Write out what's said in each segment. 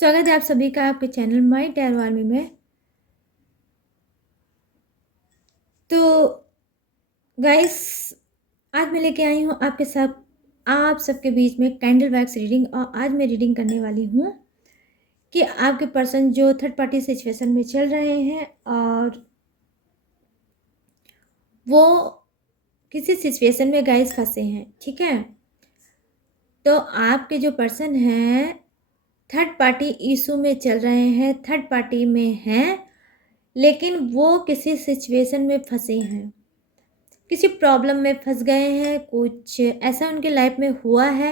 स्वागत है आप सभी का आपके चैनल माय टैरो आर्मी में। तो गाइस, आज मैं लेके आई हूँ आपके साथ आप सबके बीच में कैंडल वैक्स रीडिंग। और आज मैं रीडिंग करने वाली हूँ कि आपके पर्सन जो थर्ड पार्टी सिचुएशन में चल रहे हैं और वो किसी सिचुएशन में गाइस फंसे हैं। ठीक है, तो आपके जो पर्सन हैं थर्ड पार्टी इशू में चल रहे हैं, थर्ड पार्टी में हैं, लेकिन वो किसी सिचुएशन में फंसे हैं, किसी प्रॉब्लम में फंस गए हैं। कुछ ऐसा उनके लाइफ में हुआ है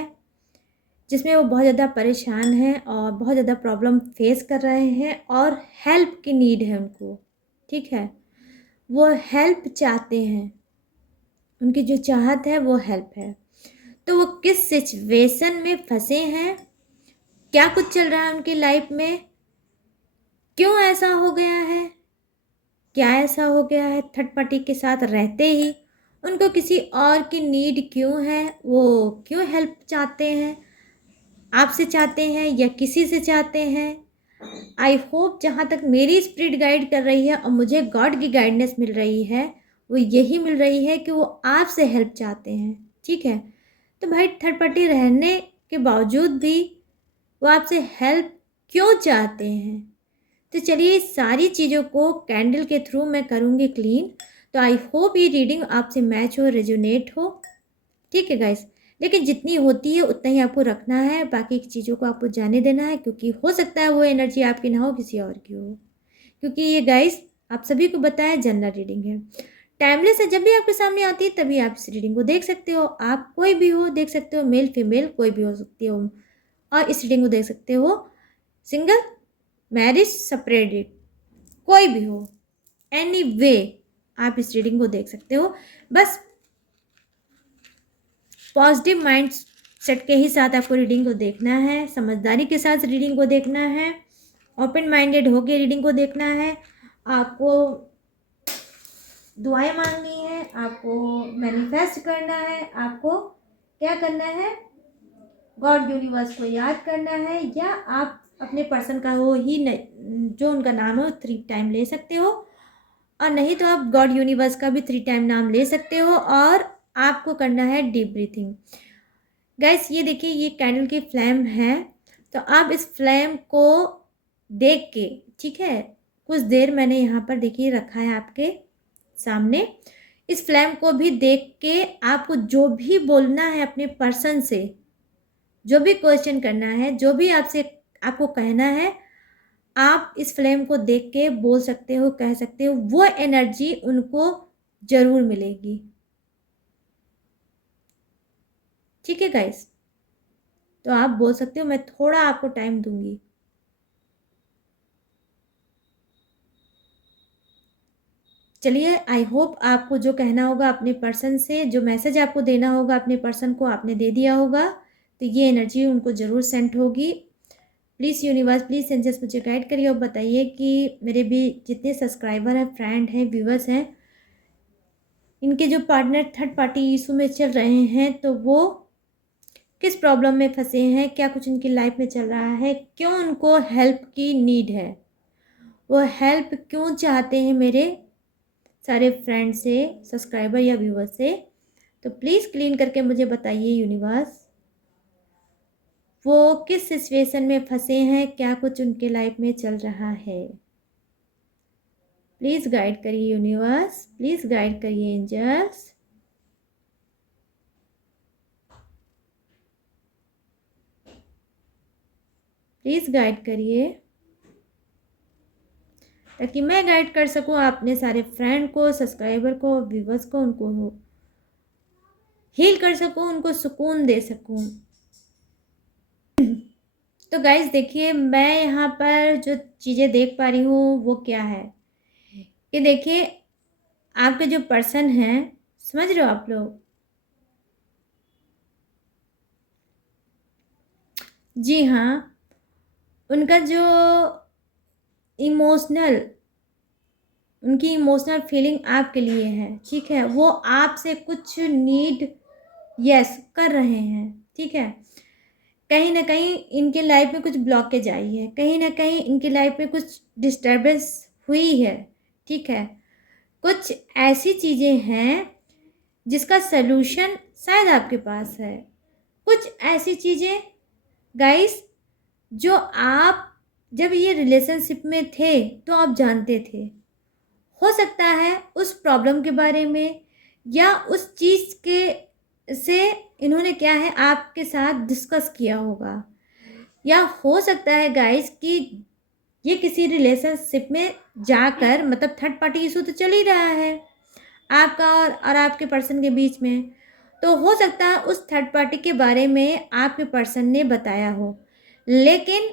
जिसमें वो बहुत ज़्यादा परेशान हैं और बहुत ज़्यादा प्रॉब्लम फेस कर रहे हैं और हेल्प की नीड है उनको। ठीक है, वो हेल्प चाहते हैं, उनकी जो चाहत है वो हेल्प है। तो वो किस सिचुएशन में फंसे हैं, क्या कुछ चल रहा है उनकी लाइफ में, क्यों ऐसा हो गया है, क्या ऐसा हो गया है थर्ड पार्टी के साथ रहते ही उनको किसी और की नीड क्यों है, वो क्यों हेल्प चाहते हैं, आपसे चाहते हैं या किसी से चाहते हैं। आई होप जहाँ तक मेरी स्पिरिट गाइड कर रही है और मुझे गॉड की गाइडनेस मिल रही है वो यही मिल रही है कि वो आपसे हेल्प चाहते हैं। ठीक है, तो भाई थर्ड पार्टी रहने के बावजूद भी वो आपसे हेल्प क्यों चाहते हैं, तो चलिए इस सारी चीज़ों को कैंडल के थ्रू मैं करूँगी क्लीन। तो आई होप ये रीडिंग आपसे मैच हो, रेजोनेट हो। ठीक है गाइस, लेकिन जितनी होती है उतना ही आपको रखना है, बाकी की चीज़ों को आपको जाने देना है, क्योंकि हो सकता है वो एनर्जी आपकी ना हो, किसी और की हो। क्योंकि ये गाइस आप सभी को बताया जनरल रीडिंग है, टाइमलेस है। जब भी आपके सामने आती है तभी आप इस रीडिंग को देख सकते हो। आप कोई भी हो देख सकते हो, मेल फीमेल कोई भी हो सकती हो, और इस रीडिंग को देख सकते हो। सिंगल, मैरिज, सेपरेटेड, कोई भी हो, एनी वे आप इस रीडिंग को देख सकते हो। बस पॉजिटिव माइंड सेट के ही साथ आपको रीडिंग को देखना है, समझदारी के साथ रीडिंग को देखना है, ओपन माइंडेड होकर रीडिंग को देखना है। आपको दुआएं मांगनी है, आपको मैनिफेस्ट करना है, आपको क्या करना है, गॉड यूनिवर्स को याद करना है, या आप अपने पर्सन का हो ही जो उनका नाम हो 3 टाइम ले सकते हो, और नहीं तो आप गॉड यूनिवर्स का भी 3 टाइम नाम ले सकते हो। और आपको करना है डीप ब्रीथिंग। गैस ये देखिए, ये कैंडल की फ्लेम है, तो आप इस फ्लेम को देख के, ठीक है, कुछ देर मैंने यहाँ पर देखिए रखा है आपके सामने। इस फ्लेम को भी देख के आपको जो भी बोलना है अपने पर्सन से, जो भी क्वेश्चन करना है, जो भी आपसे आपको कहना है, आप इस फ्लेम को देख के बोल सकते हो, कह सकते हो। वो एनर्जी उनको जरूर मिलेगी। ठीक है गाइस, तो आप बोल सकते हो, मैं थोड़ा आपको टाइम दूंगी। चलिए, आई होप आपको जो कहना होगा अपने पर्सन से, जो मैसेज आपको देना होगा अपने पर्सन को, आपने दे दिया होगा, तो ये एनर्जी उनको ज़रूर सेंड होगी। प्लीज़ यूनिवर्स, प्लीज़ एंजल्स मुझे गाइड करिए और बताइए कि मेरे भी जितने सब्सक्राइबर हैं, फ्रेंड हैं, व्यूवर्स हैं, इनके जो पार्टनर थर्ड पार्टी इशू में चल रहे हैं, तो वो किस प्रॉब्लम में फंसे हैं, क्या कुछ उनकी लाइफ में चल रहा है, क्यों उनको हेल्प की नीड है, वो हेल्प क्यों चाहते हैं मेरे सारे फ्रेंड से, सब्सक्राइबर या व्यूवर से। तो प्लीज़ क्लीन करके मुझे बताइए यूनिवर्स, वो किस सिचुएशन में फंसे हैं, क्या कुछ उनके लाइफ में चल रहा है। प्लीज़ गाइड करिए यूनिवर्स, प्लीज़ गाइड करिए एंजल्स। प्लीज़ गाइड करिए, ताकि मैं गाइड कर सकूं अपने सारे फ्रेंड को, सब्सक्राइबर को, व्यूवर्स को, उनको हील कर सकूं, उनको सुकून दे सकूं। तो गाइज देखिए, मैं यहाँ पर जो चीज़ें देख पा रही हूँ वो क्या है, ये देखिए, आपके जो पर्सन हैं, समझ रहे हो आप लोग, जी हाँ, उनका जो इमोशनल, उनकी इमोशनल फीलिंग आपके लिए है। ठीक है, वो आपसे कुछ नीड यस कर रहे हैं। ठीक है, कहीं ना कहीं इनके लाइफ में कुछ ब्लॉकेज आई है, कहीं ना कहीं इनकी लाइफ में कुछ डिस्टर्बेंस हुई है, ठीक है। कुछ ऐसी चीज़ें हैं जिसका सलूशन शायद आपके पास है। कुछ ऐसी चीज़ें गाइस जो आप जब ये रिलेशनशिप में थे तो आप जानते थे। हो सकता है उस प्रॉब्लम के बारे में या उस चीज़ के से इन्होंने क्या है आपके साथ डिस्कस किया होगा, या हो सकता है गाइस कि ये किसी रिलेशनशिप में जाकर, मतलब थर्ड पार्टी इशू तो चल ही रहा है आपका और आपके पर्सन के बीच में, तो हो सकता है उस थर्ड पार्टी के बारे में आपके पर्सन ने बताया हो, लेकिन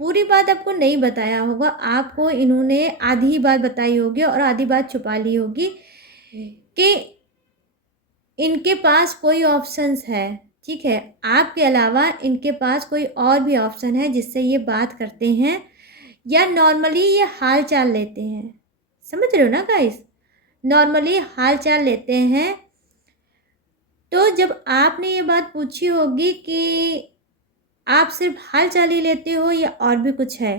पूरी बात आपको नहीं बताया होगा। आपको इन्होंने आधी ही बात बताई होगी और आधी बात छुपा ली होगी कि इनके पास कोई ऑप्शंस है, ठीक है, आपके अलावा इनके पास कोई और भी ऑप्शन है जिससे ये बात करते हैं या नॉर्मली ये हाल चाल लेते हैं। समझ रहे हो ना गाइस, नॉर्मली हाल चाल लेते हैं। तो जब आपने ये बात पूछी होगी कि आप सिर्फ हाल चाल ही लेते हो या और भी कुछ है,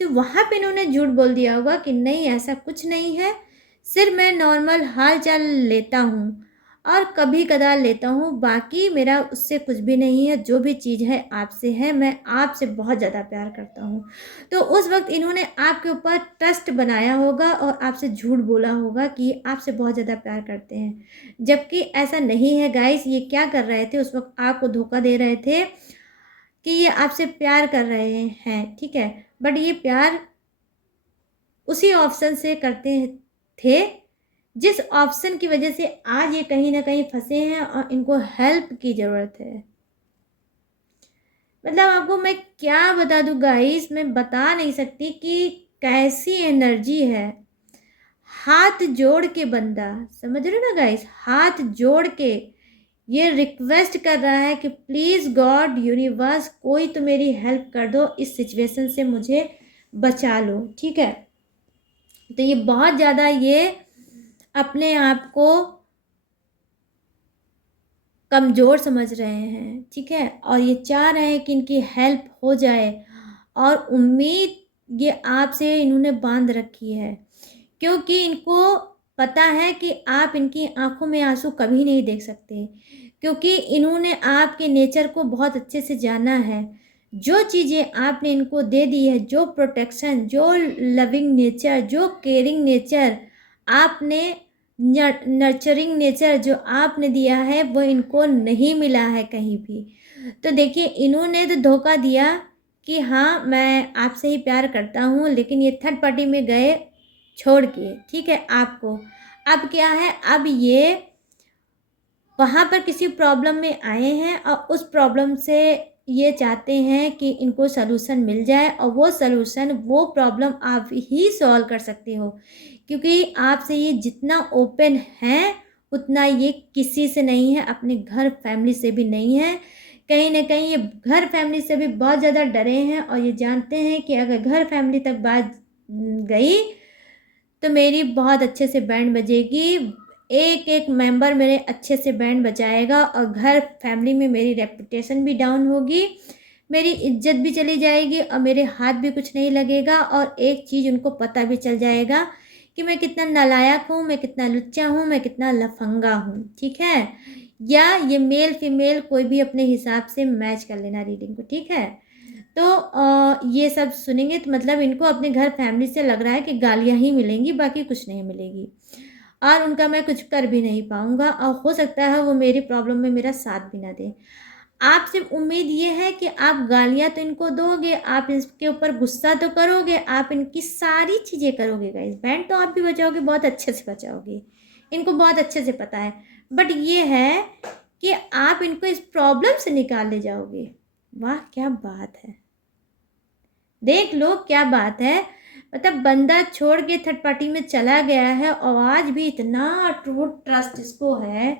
तो वहाँ पे इन्होंने झूठ बोल दिया होगा कि नहीं ऐसा कुछ नहीं है, सिर्फ मैं नॉर्मल हाल चाल लेता हूँ और कभी कदार लेता हूँ, बाकी मेरा उससे कुछ भी नहीं है, जो भी चीज़ है आपसे है, मैं आपसे बहुत ज़्यादा प्यार करता हूँ। तो उस वक्त इन्होंने आपके ऊपर ट्रस्ट बनाया होगा और आपसे झूठ बोला होगा कि आपसे बहुत ज़्यादा प्यार करते हैं, जबकि ऐसा नहीं है गाइस। ये क्या कर रहे थे उस वक्त, आपको धोखा दे रहे थे कि ये आपसे प्यार कर रहे हैं, ठीक है, बट ये प्यार उसी ऑप्शन से करते थे जिस ऑप्शन की वजह से आज ये कहीं ना कहीं फंसे हैं और इनको हेल्प की ज़रूरत है। मतलब आपको मैं क्या बता दूँ गाइस, मैं बता नहीं सकती कि कैसी एनर्जी है। हाथ जोड़ के बंदा, समझ रहे हो ना गाइस, हाथ जोड़ के ये रिक्वेस्ट कर रहा है कि प्लीज़ गॉड यूनिवर्स कोई तो मेरी हेल्प कर दो, इस सिचुएशन से मुझे बचा लो, ठीक है। तो ये बहुत ज़्यादा ये अपने आप को कमज़ोर समझ रहे हैं, ठीक है, और ये चाह रहे हैं कि इनकी हेल्प हो जाए और उम्मीद ये आपसे इन्होंने बांध रखी है, क्योंकि इनको पता है कि आप इनकी आंखों में आंसू कभी नहीं देख सकते, क्योंकि इन्होंने आपके नेचर को बहुत अच्छे से जाना है। जो चीज़ें आपने इनको दे दी है, जो प्रोटेक्शन, जो लविंग नेचर, जो केयरिंग नेचर आपने, नर्चरिंग नेचर जो आपने दिया है, वो इनको नहीं मिला है कहीं भी। तो देखिए इन्होंने तो धोखा दिया कि हाँ मैं आपसे ही प्यार करता हूँ, लेकिन ये थर्ड पार्टी में गए छोड़ के, ठीक है आपको। अब क्या है, अब ये वहाँ पर किसी प्रॉब्लम में आए हैं और उस प्रॉब्लम से ये चाहते हैं कि इनको सलूशन मिल जाए, और वो सलूशन, वो प्रॉब्लम आप ही सॉल्व कर सकते हो, क्योंकि आपसे ये जितना ओपन है उतना ये किसी से नहीं है, अपने घर फैमिली से भी नहीं है। कहीं ना कहीं ये घर फैमिली से भी बहुत ज़्यादा डरे हैं और ये जानते हैं कि अगर घर फैमिली तक बात गई तो मेरी बहुत अच्छे से बैंड बजेगी, एक एक मेंबर मेरे अच्छे से बैंड बजाएगा और घर फैमिली में मेरी रेपुटेशन भी डाउन होगी, मेरी इज्जत भी चली जाएगी और मेरे हाथ भी कुछ नहीं लगेगा, और एक चीज़ उनको पता भी चल जाएगा कि मैं कितना नालायक हूँ, मैं कितना लुच्चा हूँ, मैं कितना लफंगा हूँ, ठीक है। या ये मेल फीमेल कोई भी अपने हिसाब से मैच कर लेना रीडिंग को, ठीक है। तो ये सब सुनेंगे तो मतलब इनको अपने घर फैमिली से लग रहा है कि गालियाँ ही मिलेंगी, बाकी कुछ नहीं मिलेगी, और उनका मैं कुछ कर भी नहीं पाऊँगा, और हो सकता है वो मेरी प्रॉब्लम में मेरा साथ भी ना दें। आपसे उम्मीद ये है कि आप गालियाँ तो इनको दोगे, आप इसके ऊपर गुस्सा तो करोगे, आप इनकी सारी चीज़ें करोगे गाइस, बैंड तो आप भी बजाओगे, बहुत अच्छे से बजाओगे, इनको बहुत अच्छे से पता है। बट ये है कि आप इनको इस प्रॉब्लम से निकाल ले जाओगे। वाह क्या बात है, देख लो क्या बात है। मतलब बंदा छोड़ के थर्ड पार्टी में चला गया है और आज भी इतना ट्रू ट्रस्ट इसको है,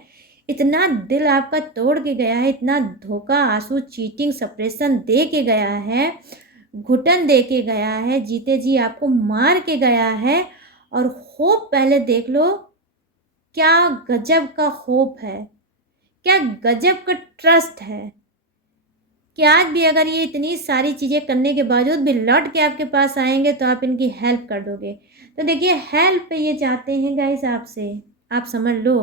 इतना दिल आपका तोड़ के गया है, इतना धोखा, आंसू, चीटिंग, सप्रेशन दे के गया है, घुटन दे के गया है, जीते जी आपको मार के गया है। और होप पहले देख लो, क्या गजब का होप है, क्या गजब का ट्रस्ट है। कि आज भी अगर ये इतनी सारी चीज़ें करने के बावजूद भी लौट के आपके पास आएँगे तो आप इनकी हेल्प कर दोगे। तो देखिए हेल्प ये चाहते हैं गाइस आपसे, आप समझ लो।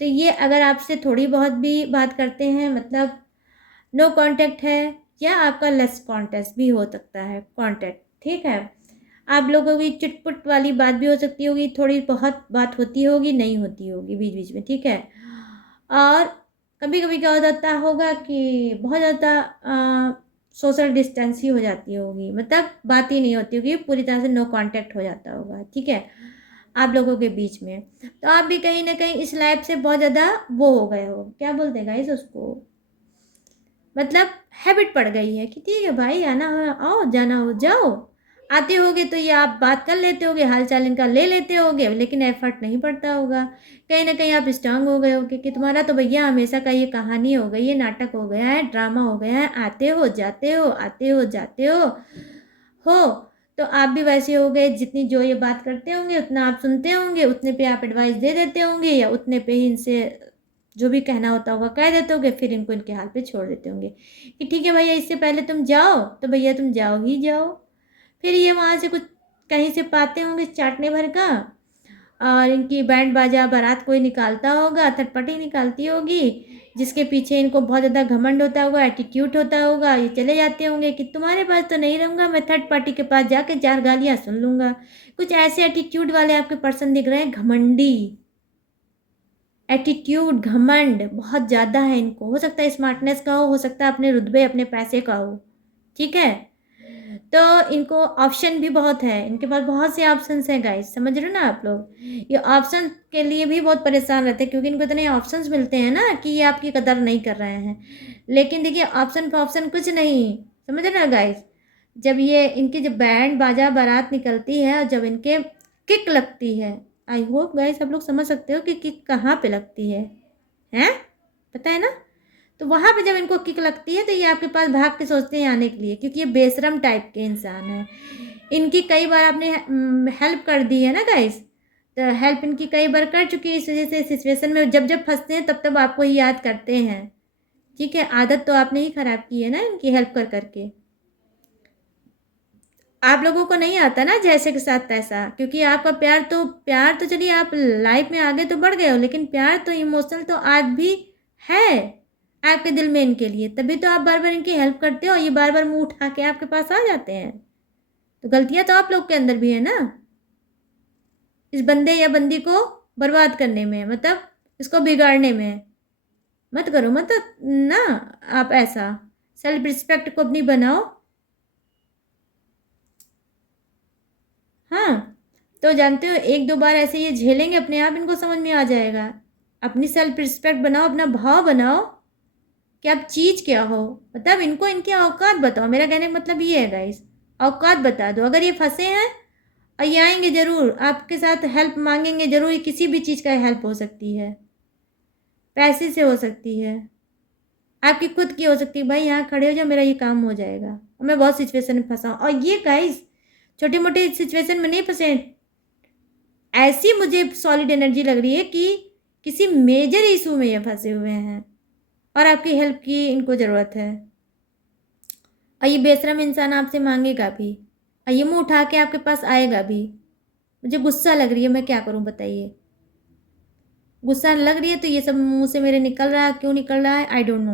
तो ये अगर आपसे थोड़ी बहुत भी बात करते हैं मतलब नो कॉन्टैक्ट है या आपका लेस कॉन्टेस्ट भी हो सकता है कॉन्टैक्ट, ठीक है? आप लोगों की चिट-पुट वाली बात भी हो सकती होगी, थोड़ी बहुत बात होती होगी, नहीं होती होगी बीच-बीच में, ठीक है? और कभी-कभी क्या हो जाता होगा कि बहुत ज़्यादा सोशल डिस्टेंस ही हो जाती होगी, मतलब बात ही नहीं होती होगी, पूरी तरह से नो कॉन्टैक्ट हो जाता होगा, ठीक है? आप लोगों के बीच में। तो आप भी कहीं न कहीं इस लाइफ़ से बहुत ज़्यादा वो हो गए हो, क्या बोलते हैं गाइस उसको? मतलब हैबिट पड़ गई है कि ठीक है भाई आना हो आओ, जाना हो जाओ। आते होगे तो ये आप बात कर लेते होगे, हाल-चाल इनका ले लेते होगे, लेकिन एफर्ट नहीं पड़ता होगा। कहीं न कहीं आप स्ट्रॉन्ग हो गए होगे कि तुम्हारा तो भैया हमेशा का ये कहानी हो गई है, नाटक हो गया है, ड्रामा हो गया है, आते हो, जाते हो, आते हो, जाते हो। तो आप भी वैसे हो गए जितनी जो ये बात करते होंगे उतना आप सुनते होंगे, उतने पे आप एडवाइस दे देते होंगे या उतने पे ही इनसे जो भी कहना होता होगा कह देते होंगे, फिर इनको इनके हाल पे छोड़ देते होंगे कि ठीक है भैया इससे पहले तुम जाओ, तो भैया तुम जाओ ही जाओ। फिर ये वहाँ से कुछ कहीं से पाते होंगे चाटने भर का और इनकी बैंड बाजा बारात कोई निकालता होगा, थटपटी निकालती होगी, जिसके पीछे इनको बहुत ज़्यादा घमंड होता होगा, एटीट्यूड होता होगा। ये चले जाते होंगे कि तुम्हारे पास तो नहीं रहूँगा, मैं थर्ड पार्टी के पास जाके 4 गालियाँ सुन लूँगा। कुछ ऐसे एटीट्यूड वाले आपके पर्सन दिख रहे हैं, घमंडी। एटीट्यूड, घमंड बहुत ज़्यादा है इनको। हो सकता है स्मार्टनेस का हो सकता है अपने रुतबे, अपने पैसे का हो, ठीक है? तो इनको ऑप्शन भी बहुत है, इनके पास बहुत से ऑप्शंस हैं गाइस, समझ रहे हो ना आप लोग? ये ऑप्शन के लिए भी बहुत परेशान रहते हैं क्योंकि इनको इतने ऑप्शंस मिलते हैं ना कि ये आपकी कदर नहीं कर रहे हैं। लेकिन देखिए ऑप्शन पे ऑप्शन कुछ नहीं, समझ रहे हो गाइस? जब ये इनकी जब बैंड बाजा बारात निकलती है और जब इनके किक लगती है, आई होप गाइस आप लोग समझ सकते हो कि किक कहाँ पे लगती है? हैं? पता है ना? तो वहाँ पे जब इनको किक लगती है तो ये आपके पास भाग के सोचते हैं आने के लिए क्योंकि ये बेशरम टाइप के इंसान हैं। इनकी कई बार आपने हेल्प कर दी है ना गाइस, तो हेल्प इनकी कई बार कर चुकी है, इस वजह से सिचुएशन में जब फंसते हैं तब आपको ही याद करते हैं, ठीक है? आदत तो आपने ही खराब की है ना इनकी हेल्प कर करके। आप लोगों को नहीं आता ना जैसे के साथ तैसा, क्योंकि आपका प्यार तो चलिए आप लाइफ में आगे तो बढ़ गए हो, लेकिन प्यार तो इमोशनल तो आज भी है आपके दिल में इनके लिए, तभी तो आप बार बार इनकी हेल्प करते हो, ये बार बार मुंह उठा के आपके पास आ जाते हैं। तो गलतियां तो आप लोग के अंदर भी है ना, इस बंदे या बंदी को बर्बाद करने में, मतलब इसको बिगाड़ने में। मत करो मत ना आप ऐसा, सेल्फ रिस्पेक्ट को अपनी बनाओ। हाँ, तो जानते हो 1-2 बार ऐसे ये झेलेंगे अपने आप इनको समझ में आ जाएगा। अपनी सेल्फ रिस्पेक्ट बनाओ, अपना भाव बनाओ कि आप चीज़ क्या हो। मतलब इनको इनकी औकात बताओ, मेरा कहने का मतलब ये है गाइस, औकात बता दो। अगर ये फँसे हैं और ये आएँगे ज़रूर, आपके साथ हेल्प माँगेंगे ज़रूर, ये किसी भी चीज़ का हेल्प हो सकती है। पैसे से हो सकती है, आपकी खुद की हो सकती है, भाई यहाँ खड़े हो जाओ मेरा ये काम हो जाएगा। और मैं बहुत सिचुएशन में फँसा हूँ और ये गाइस छोटे-मोटे सिचुएशन में नहीं फँसे हैं। ऐसी मुझे सॉलिड एनर्जी लग रही है कि किसी मेजर इशू में ये फंसे हुए हैं और आपकी हेल्प की इनको ज़रूरत है और ये बेशरम इंसान आपसे मांगेगा भी और ये मुंह उठा के आपके पास आएगा भी। मुझे गुस्सा लग रही है, मैं क्या करूं बताइए? गुस्सा लग रही है तो ये सब मुंह से मेरे निकल रहा है, क्यों निकल रहा है आई डोंट नो,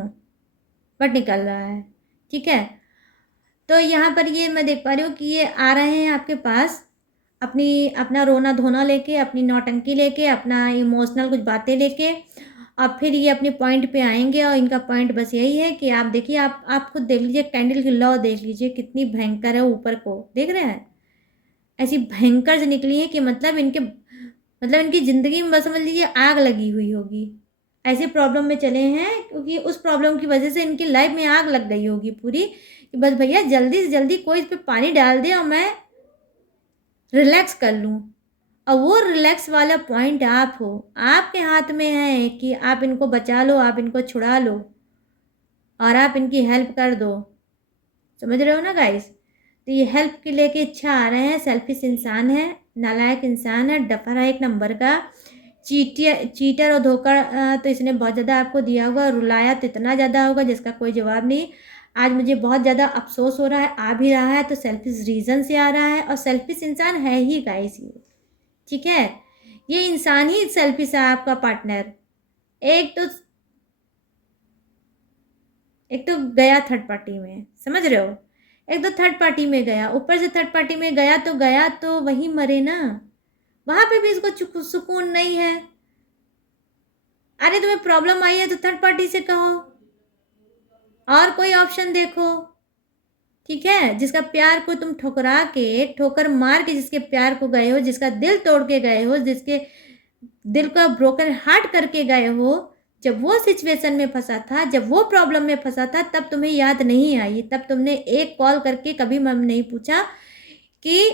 बट निकल रहा है, ठीक है? तो यहाँ पर ये मैं देख पा रही हूँ कि ये आ रहे हैं आपके पास अपना रोना धोना लेके, अपनी नौटंकी लेके, अपना इमोशनल कुछ बातें लेके और फिर ये अपने पॉइंट पे आएँगे और इनका पॉइंट बस यही है कि आप देखिए, आप खुद देख लीजिए, कैंडल की लौ देख लीजिए कितनी भयंकर है ऊपर को, देख रहे हैं? ऐसी भयंकर से निकली है कि मतलब इनकी ज़िंदगी में बस समझ लीजिए आग लगी हुई होगी। ऐसी प्रॉब्लम में चले हैं क्योंकि उस प्रॉब्लम की वजह से इनकी लाइफ़ में आग लग गई होगी पूरी कि बस भैया जल्दी से जल्दी कोई इस पे पानी डाल दे और मैं रिलैक्स कर लूँ। और वो रिलैक्स वाला पॉइंट आप हो, आपके हाथ में है कि आप इनको बचा लो, आप इनको छुड़ा लो और आप इनकी हेल्प कर दो। समझ रहे हो ना गाइस? तो ये हेल्प के लेके इच्छा आ रहे हैं, सेल्फिश इंसान है, नालायक इंसान है, डफर है एक नंबर का, चीटर और धोखा तो इसने बहुत ज़्यादा आपको दिया होगा, रुलाया तो इतना ज़्यादा होगा जिसका कोई जवाब नहीं। आज मुझे बहुत ज़्यादा अफ़सोस हो रहा है, आ भी रहा है तो सेल्फ़िश रीज़न से आ रहा है, और सेल्फ़िश इंसान है ही गाइस ये, ठीक है? ये इंसान ही सेल्फ़िश है आपका पार्टनर। एक तो एक तो गया थर्ड पार्टी में, समझ रहे हो? एक तो थर्ड पार्टी में गया, ऊपर से थर्ड पार्टी में गया तो वहीं मरे ना, वहाँ पे भी इसको सुकून नहीं है। अरे तुम्हें प्रॉब्लम आई है तो थर्ड पार्टी से कहो, और कोई ऑप्शन देखो, ठीक है? जिसका प्यार को तुम ठुकरा के, ठोकर मार के जिसके प्यार को गए हो, जिसका दिल तोड़ के गए हो, जिसके दिल का ब्रोकन हार्ट करके गए हो, जब वो सिचुएशन में फंसा था, जब वो प्रॉब्लम में फंसा था, तब तुम्हें याद नहीं आई, तब तुमने एक कॉल करके कभी नहीं पूछा कि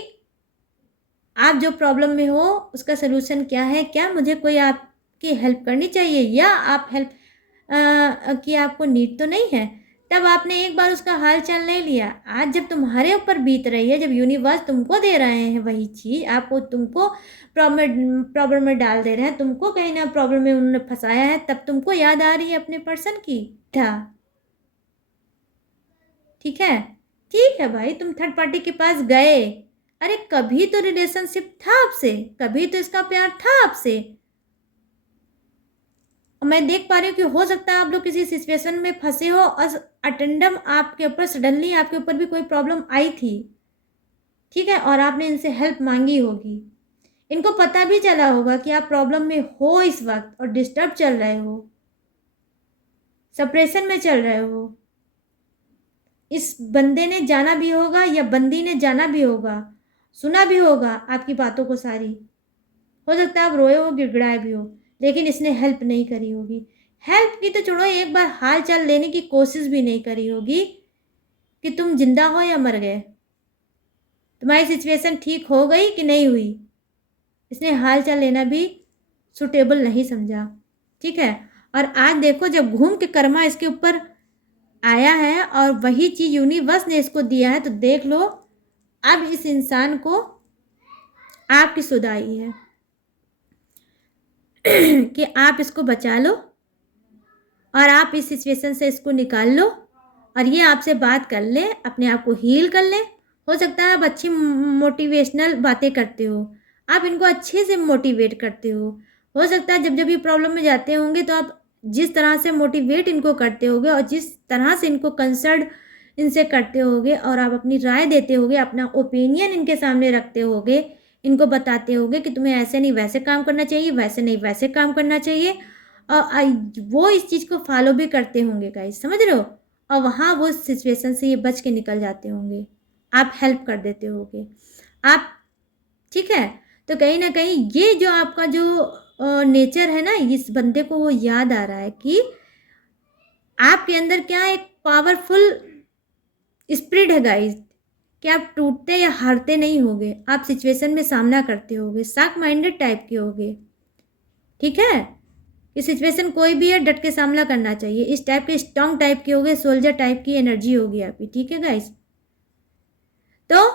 आप जो प्रॉब्लम में हो उसका सलूशन क्या है, क्या मुझे कोई आपकी हेल्प करनी चाहिए, या आप हेल्प की आपको नीड तो नहीं है। तब आपने एक बार उसका हाल चाल नहीं लिया। आज जब तुम्हारे ऊपर बीत रही है, जब यूनिवर्स तुमको दे रहे हैं वही चीज़, आपको तुमको प्रॉब्लम में डाल दे रहे हैं, तुमको कहीं ना प्रॉब्लम में उन्होंने फंसाया है, तब तुमको याद आ रही है अपने पर्सन की था, ठीक है? ठीक है भाई, तुम थर्ड पार्टी के पास गए, अरे कभी तो रिलेशनशिप था आपसे, कभी तो इसका प्यार था आपसे। मैं देख पा रही हूँ कि हो सकता है आप लोग किसी सिचुएशन में फंसे हो और अटेंडम आपके ऊपर सडनली आपके ऊपर भी कोई प्रॉब्लम आई थी, ठीक है? और आपने इनसे हेल्प मांगी होगी, इनको पता भी चला होगा कि आप प्रॉब्लम में हो इस वक्त और डिस्टर्ब चल रहे हो, सेपरेशन में चल रहे हो। इस बंदे ने जाना भी होगा या बंदी ने जाना भी होगा, सुना भी होगा आपकी बातों को सारी, हो सकता है आप रोए हो, गिड़गिड़ाए भी हो, लेकिन इसने हेल्प नहीं करी होगी। हेल्प की तो छोड़ो, एक बार हाल चाल लेने की कोशिश भी नहीं करी होगी कि तुम जिंदा हो या मर गए, तुम्हारी सिचुएशन ठीक हो गई कि नहीं हुई, इसने हाल चाल लेना भी सुटेबल नहीं समझा, ठीक है? और आज देखो, जब घूम के कर्मा इसके ऊपर आया है और वही चीज़ यूनिवर्स ने इसको दिया है, तो देख लो अब इस इंसान को आपकी सुधाई है कि आप इसको बचा लो और आप इस सिचुएशन से इसको निकाल लो, और ये आपसे बात कर ले, अपने आप को हील कर ले। हो सकता है आप अच्छी मोटिवेशनल बातें करते हो, आप इनको अच्छे से मोटिवेट करते हो सकता है जब जब ये प्रॉब्लम में जाते होंगे तो आप जिस तरह से मोटिवेट इनको करते होगे और जिस तरह से इनको कंसर्न इनसे करते होगे और आप अपनी राय देते होगे, अपना ओपिनियन इनके सामने रखते होगे, इनको बताते होगे कि तुम्हें ऐसे नहीं वैसे काम करना चाहिए, वैसे नहीं वैसे काम करना चाहिए, और वो इस चीज़ को फॉलो भी करते होंगे गाइस, समझ रहे हो? और वहाँ वो सिचुएशन से ये बच के निकल जाते होंगे, आप हेल्प कर देते होगे आप, ठीक है? तो कहीं ना कहीं ये जो आपका जो नेचर है ना, इस बंदे को वो याद आ रहा है कि आपके अंदर क्या एक पावरफुल स्पिरिट है गाइस, कि आप टूटते या हारते नहीं होगे, आप सिचुएशन में सामना करते होगे, शार्प माइंडेड टाइप के होगे, ठीक है? ये सिचुएशन कोई भी है, डट के सामना करना चाहिए, इस टाइप के स्ट्रॉन्ग टाइप के होगे, सोल्जर टाइप की एनर्जी होगी आपकी, ठीक है गाइस? तो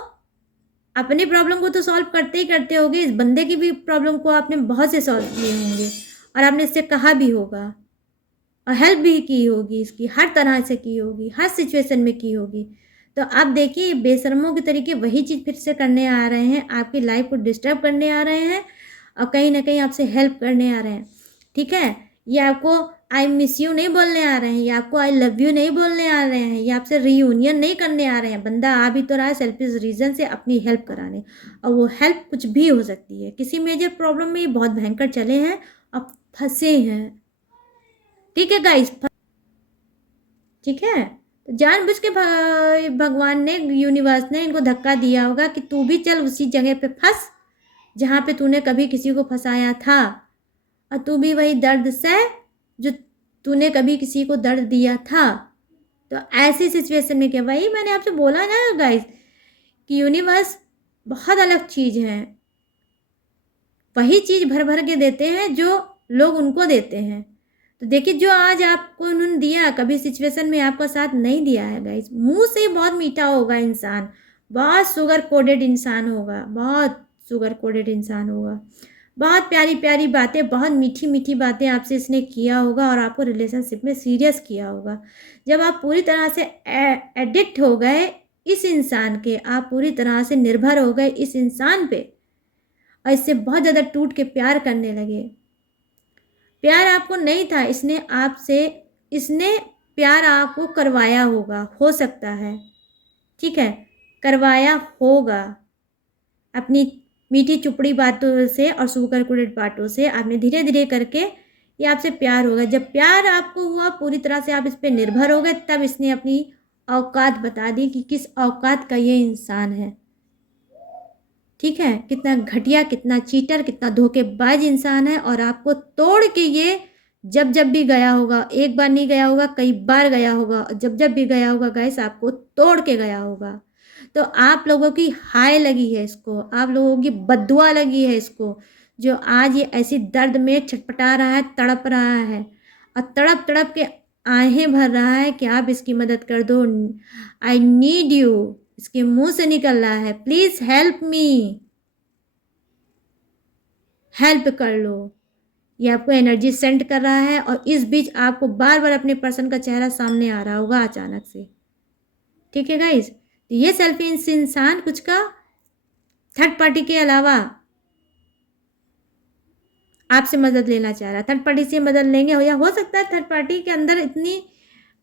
अपनी प्रॉब्लम को तो सॉल्व करते ही करते होगे, इस बंदे की भी प्रॉब्लम को आपने बहुत से सॉल्व किए होंगे और आपने इससे कहा भी होगा और हेल्प भी की होगी, इसकी हर तरह से की होगी, हर सिचुएशन में की होगी। तो आप देखिए, बेशर्मों के तरीके वही चीज़ फिर से करने आ रहे हैं, आपकी लाइफ को डिस्टर्ब करने आ रहे हैं और कहीं ना कहीं आपसे हेल्प करने आ रहे हैं, ठीक है? ये आपको आई मिस यू नहीं बोलने आ रहे हैं, ये आपको आई लव यू नहीं बोलने आ रहे हैं, ये आपसे रीयूनियन नहीं करने आ रहे हैं। बंदा आ भी तो रहा है सेल्फिश रीज़न से अपनी हेल्प कराने, और वो हेल्प कुछ भी हो सकती है, किसी मेजर प्रॉब्लम में ये बहुत भयंकर चले हैं, अब फंसे हैं, ठीक है गाइस? ठीक है? तो जानबूझ के भगवान ने, यूनिवर्स ने इनको धक्का दिया होगा कि तू भी चल उसी जगह पे फंस जहाँ पे तूने कभी किसी को फंसाया था, और तू भी वही दर्द सह जो तूने कभी किसी को दर्द दिया था। तो ऐसी सिचुएशन में क्या, वही मैंने आपसे बोला ना गाइस कि यूनिवर्स बहुत अलग चीज़ है, वही चीज़ भर भर के देते हैं जो लोग उनको देते हैं। तो देखिए, जो आज आपको उन्होंने दिया, कभी सिचुएशन में आपका साथ नहीं दिया है गाइस, मुंह से बहुत मीठा होगा इंसान, बहुत शुगर कोडेड इंसान होगा, बहुत शुगर कोडेड इंसान होगा, बहुत प्यारी प्यारी बातें, बहुत मीठी मीठी बातें आपसे इसने किया होगा और आपको रिलेशनशिप में सीरियस किया होगा। जब आप पूरी तरह से एडिक्ट हो गए इस इंसान के, आप पूरी तरह से निर्भर हो गए इस इंसान पे और इससे बहुत ज़्यादा टूट के प्यार करने लगे। प्यार आपको नहीं था, इसने प्यार आपको करवाया होगा, हो सकता है, ठीक है, करवाया होगा। अपनी मीठी चुपड़ी बातों से और सुगर कुड़ेड बातों से आपने धीरे धीरे करके ये आपसे प्यार होगा। जब प्यार आपको हुआ, पूरी तरह से आप इस पर निर्भर हो गए, तब इसने अपनी औकात बता दी कि किस औकात का ये इंसान है। ठीक है, कितना घटिया, कितना चीटर, कितना धोखेबाज इंसान है। और आपको तोड़ के ये जब जब भी गया होगा, एक बार नहीं गया होगा, कई बार गया होगा, जब जब भी गया होगा गाइस आपको तोड़ के गया होगा। तो आप लोगों की हाय लगी है इसको, आप लोगों की बद्दुआ लगी है इसको, जो आज ये ऐसी दर्द में छटपटा रहा है, तड़प रहा है और तड़प तड़प के आहें भर रहा है कि आप इसकी मदद कर दो। आई नीड यू, इसके मुंह से निकल रहा है, प्लीज हेल्प मी, हेल्प कर लो। ये आपको एनर्जी सेंड कर रहा है और इस बीच आपको बार बार अपने पर्सन का चेहरा सामने आ रहा होगा अचानक से। ठीक है गाइज, तो ये सेल्फी इंसान कुछ का थर्ड पार्टी के अलावा आपसे मदद लेना चाह रहा है। थर्ड पार्टी से मदद लेंगे, या हो सकता है थर्ड पार्टी के अंदर इतनी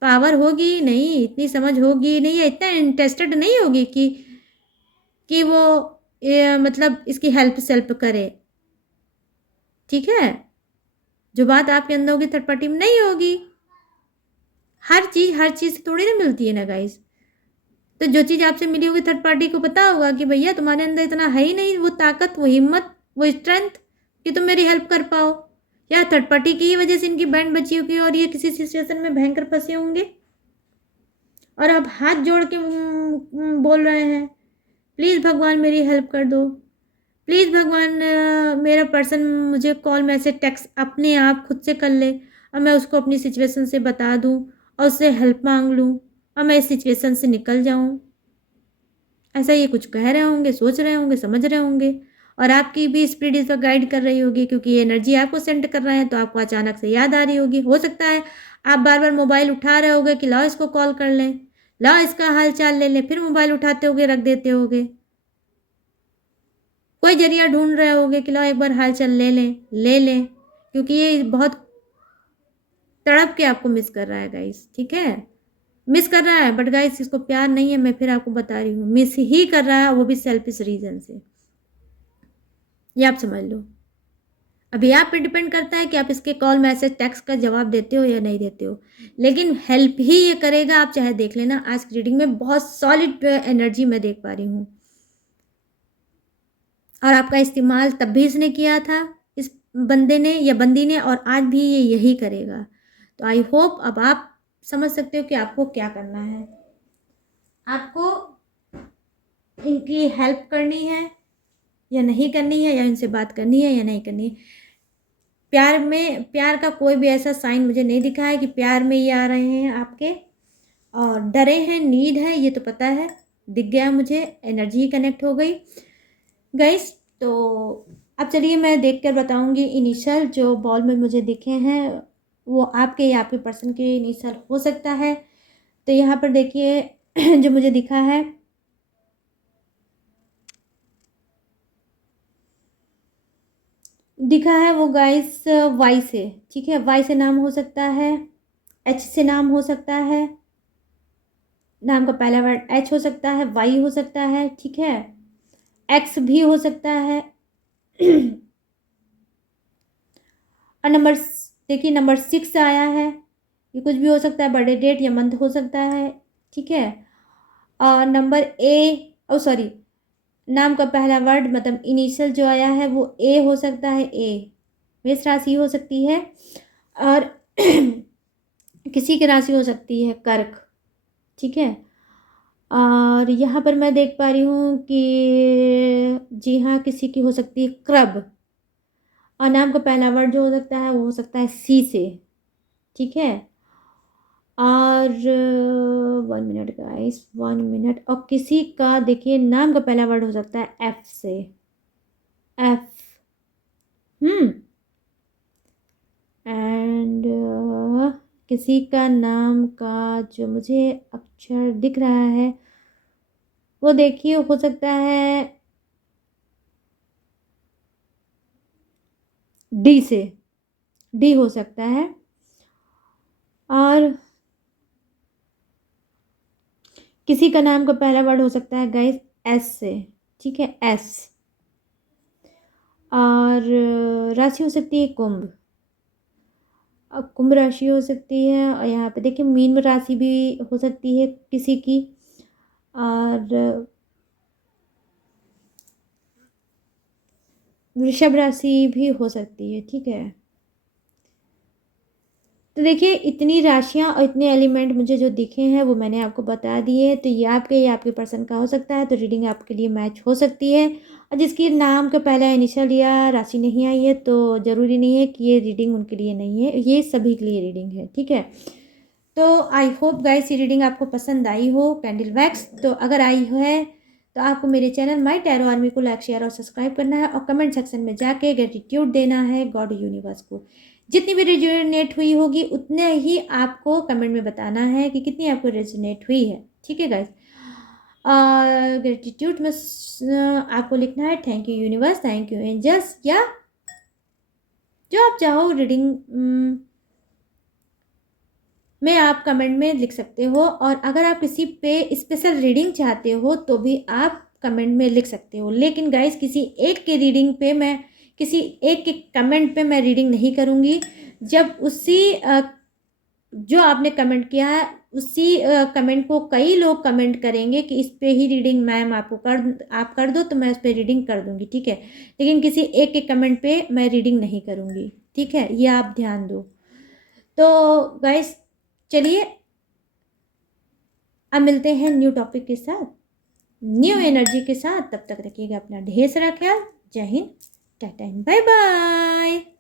पावर होगी नहीं, इतनी समझ होगी नहीं, या इतना इंटरेस्टेड नहीं होगी कि वो मतलब इसकी हेल्प सेल्प करे। ठीक है, जो बात आपके अंदर होगी थर्ड पार्टी में नहीं होगी। हर चीज़ थोड़ी ना मिलती है ना गाइस। तो जो चीज़ आपसे मिली होगी थर्ड पार्टी को पता होगा कि भैया तुम्हारे अंदर इतना है ही नहीं वो ताकत, वो हिम्मत, वो स्ट्रेंथ कि तुम मेरी हेल्प कर पाओ। या थर्ड पार्टी की ही वजह से इनकी बैंड बची होगी और ये किसी सिचुएशन में भयंकर फंसे होंगे और अब हाथ जोड़ के बोल रहे हैं प्लीज़ भगवान मेरी हेल्प कर दो, प्लीज़ भगवान मेरा पर्सन मुझे कॉल मैसेज टेक्स्ट अपने आप खुद से कर ले और मैं उसको अपनी सिचुएशन से बता दूँ और उससे हेल्प मांग लूँ और मैं इस सिचुएशन से निकल जाऊँ। ऐसा ये कुछ कह रहे होंगे, सोच रहे होंगे, समझ रहे होंगे और आपकी भी स्पिरिट इस पर गाइड कर रही होगी क्योंकि ये एनर्जी आपको सेंड कर रहे हैं तो आपको अचानक से याद आ रही होगी। हो सकता है आप बार बार मोबाइल उठा रहे होगे कि लाओ इसको कॉल कर लें, लाओ इसका हाल चाल ले लें, फिर मोबाइल उठाते होगे रख देते होगे। कोई जरिया ढूंढ रहे होगे कि लाओ एक बार हाल चाल ले लें क्योंकि ये बहुत तड़प के आपको मिस कर रहा है गाइस। ठीक है, मिस कर रहा है बट गाइस इसको प्यार नहीं है, मैं फिर आपको बता रही हूँ, मिस ही कर रहा है, वो भी सेल्फिश रीजन से। ये आप समझ लो। अभी आप पे डिपेंड करता है कि आप इसके कॉल मैसेज टेक्स्ट का जवाब देते हो या नहीं देते हो, लेकिन हेल्प ही ये करेगा। आप चाहे देख लेना, आज की रीडिंग में बहुत सॉलिड एनर्जी मैं देख पा रही हूँ और आपका इस्तेमाल तब भी इसने किया था इस बंदे ने या बंदी ने और आज भी ये यही करेगा। तो आई होप अब आप समझ सकते हो कि आपको क्या करना है। आपको इनकी हेल्प करनी है या नहीं करनी है, या इनसे बात करनी है या नहीं करनी है। प्यार का कोई भी ऐसा साइन मुझे नहीं दिखा है कि प्यार में ये आ रहे हैं आपके और डरे हैं, नीड है, ये तो पता है, दिख गया मुझे, एनर्जी कनेक्ट हो गई गाइस। तो अब चलिए मैं देख कर बताऊंगी इनिशियल जो बॉल में मुझे दिखे हैं वो आपके या आपके पर्सन के इनिशियल हो सकता है। तो यहाँ पर देखिए जो मुझे दिखा है वो गाइस वाई से। ठीक है, वाई से नाम हो सकता है, एच से नाम हो सकता है, नाम का पहला वर्ड एच हो सकता है, वाई हो सकता है, ठीक है, एक्स भी हो सकता है और नंबर देखिए नंबर 6 आया है, ये कुछ भी हो सकता है, बर्थडे डेट या मंथ हो सकता है। ठीक है, और नंबर ए, ओ सॉरी, नाम का पहला वर्ड मतलब इनिशियल जो आया है वो ए हो सकता है, ए मेष राशि हो सकती है और किसी की राशि हो सकती है कर्क। ठीक है, और यहाँ पर मैं देख पा रही हूँ कि जी हाँ किसी की हो सकती है क्रब और नाम का पहला वर्ड जो हो सकता है वो हो सकता है सी से। ठीक है, और 1 मिनट गाइस, 1 मिनट, और किसी का देखिए नाम का पहला वर्ड हो सकता है एफ से, एफ, एंड किसी का नाम का जो मुझे अक्षर दिख रहा है वो देखिए, हो सकता है डी से, डी हो सकता है। और किसी का नाम का पहला वर्ड हो सकता है गाइस एस से, ठीक है, एस। और राशि हो सकती है कुंभ। अब कुंभ राशि हो सकती है, और यहाँ पे देखिए मीन राशि भी हो सकती है किसी की, और वृषभ राशि भी हो सकती है, ठीक है। तो देखिए इतनी राशियाँ और इतने एलिमेंट मुझे जो दिखे हैं वो मैंने आपको बता दिए। तो ये आपके पर्सन का हो सकता है, तो रीडिंग आपके लिए मैच हो सकती है। और जिसकी नाम का पहला इनिशियल या राशि नहीं आई है तो ज़रूरी नहीं है कि ये रीडिंग उनके लिए नहीं है, ये सभी के लिए रीडिंग है, ठीक है। तो आई होप गाइस ये रीडिंग आपको पसंद आई हो, कैंडल वैक्स। तो अगर आई है तो आपको मेरे चैनल माय टैरो आर्मी को लाइक, शेयर और सब्सक्राइब करना है, और कमेंट सेक्शन में जाके ग्रेटिट्यूड देना है गॉड यूनिवर्स को। जितनी भी रेजोनेट हुई होगी उतने ही आपको कमेंट में बताना है कि कितनी आपको रेजोनेट हुई है, ठीक है गाइस। ग्रेटिट्यूड में आपको लिखना है thank you universe, thank you angels, या जो आप चाहो रीडिंग में आप कमेंट में लिख सकते हो। और अगर आप किसी पे स्पेशल रीडिंग चाहते हो तो भी आप कमेंट में लिख सकते हो। लेकिन गाइस किसी एक के रीडिंग पे मैं, किसी एक के कमेंट पे मैं रीडिंग नहीं करूँगी। जब उसी जो आपने कमेंट किया है उसी कमेंट को कई लोग कमेंट करेंगे कि इस पे ही रीडिंग मैम आपको आप कर दो, तो मैं उस पर रीडिंग कर दूंगी, ठीक है। लेकिन किसी एक के कमेंट पे मैं रीडिंग नहीं करूँगी, ठीक है, ये आप ध्यान दो। तो गाइस चलिए अब मिलते हैं न्यू टॉपिक के साथ, न्यू एनर्जी के साथ। तब तक रखिएगा अपना ढेर सारा ख्याल। जय हिंद, टाटा, बाय बाय।